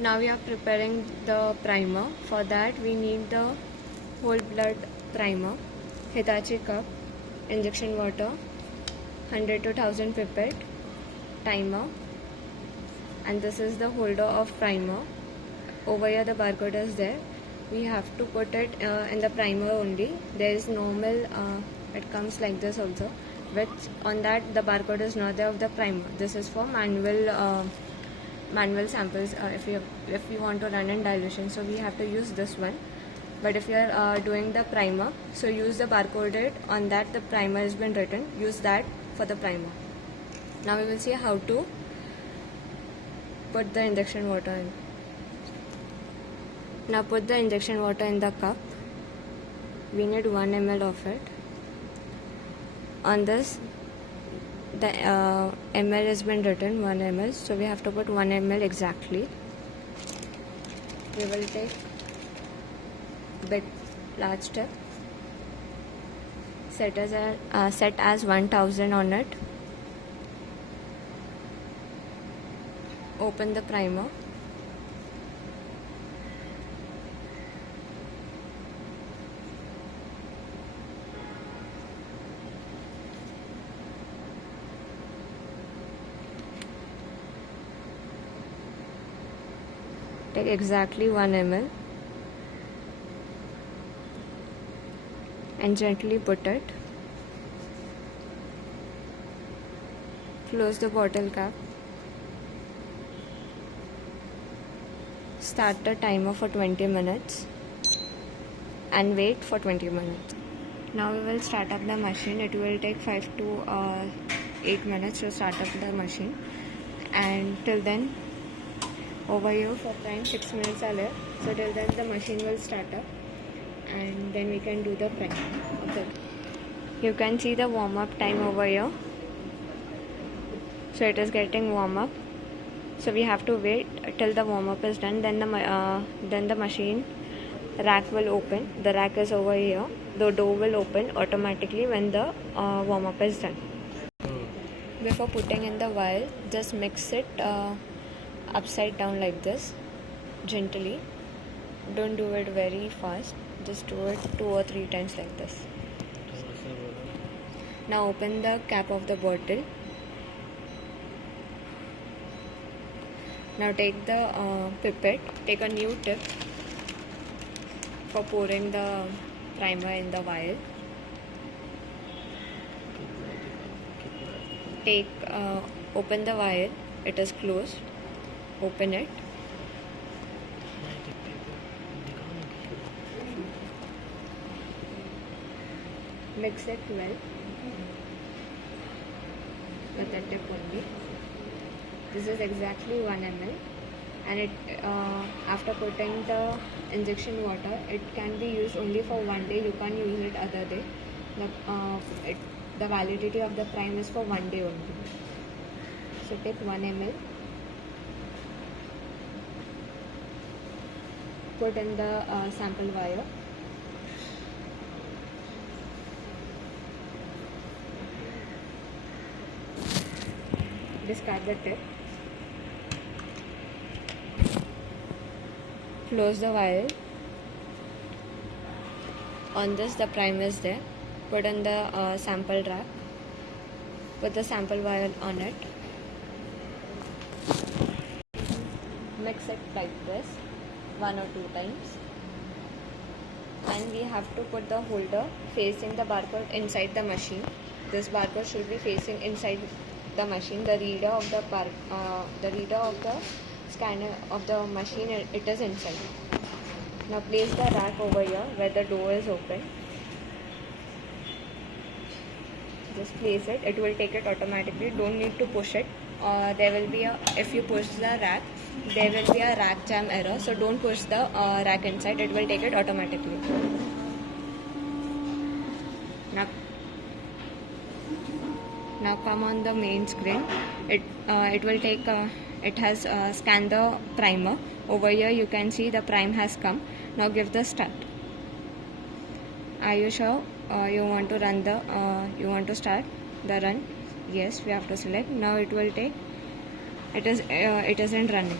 Now we are preparing the primer. For that we need the whole blood primer, Hitachi cup, injection water, 100 to 1000 pipette, timer, and this is the holder of primer. Over here the barcode is there. We have to put it in the primer only. There is normal, it comes like this also, which on that the barcode is not there of the primer. This is for manual samples, if you want to run in dilution, so we have to use this one. But if you are doing the primer, so use the barcode on that the primer has been written, use that for the primer. Now we will see how to put the injection water in. Now put the injection water in the cup. We need 1 ml of it. On this the ml has been written 1 ml, so we have to put 1 ml exactly. We will take bit large step, set as 1000 on it. Open the primer. Take exactly 1 ml and gently put it. Close the bottle cap. Start the timer for 20 minutes and wait for 20 minutes. Now we will start up the machine. It will take 5 to 8 minutes to start up the machine, and till then over here for time 6 minutes are left, so till then the machine will start up and then we can do the prep. Okay. You can see the warm up time over here, so it is getting warm up, so we have to wait till the warm up is done. Then the machine rack will open. The rack is over here. The door will open automatically when the warm up is done. Before putting in the vial, just mix it upside down like this, gently. Don't do it very fast, just do it 2 or 3 times like this. Now open the cap of the bottle. Now take the pipette, take a new tip for pouring the primer in the vial. Open the vial, it is closed. Open it. Mix it well with the tip only. This is exactly 1 ml, and it after putting the injection water, it can be used only for 1 day. You can't use it other day. The validity of the prime is for 1 day only. So take 1 ml. Put in the sample wire. Discard the tip. Close the vial. On this the prime is there. Put in the sample rack. Put the sample vial on it. Mix it like this 1 or 2 times, and we have to put the holder facing the barcode inside the machine. This barcode should be facing inside the machine. The reader of the scanner of the machine, it is inside. Now place the rack over here where the door is open. Just place it. It will take it automatically. Don't need to push it. If you push the rack, there will be a rack jam error, so don't push the rack inside. It will take it automatically. Now come on the main screen. It will take it has scanned the primer. Over here you can see the prime has come. Now give the start. Are you sure you want to start the run? Yes, we have to select. Now it will take, it isn't running.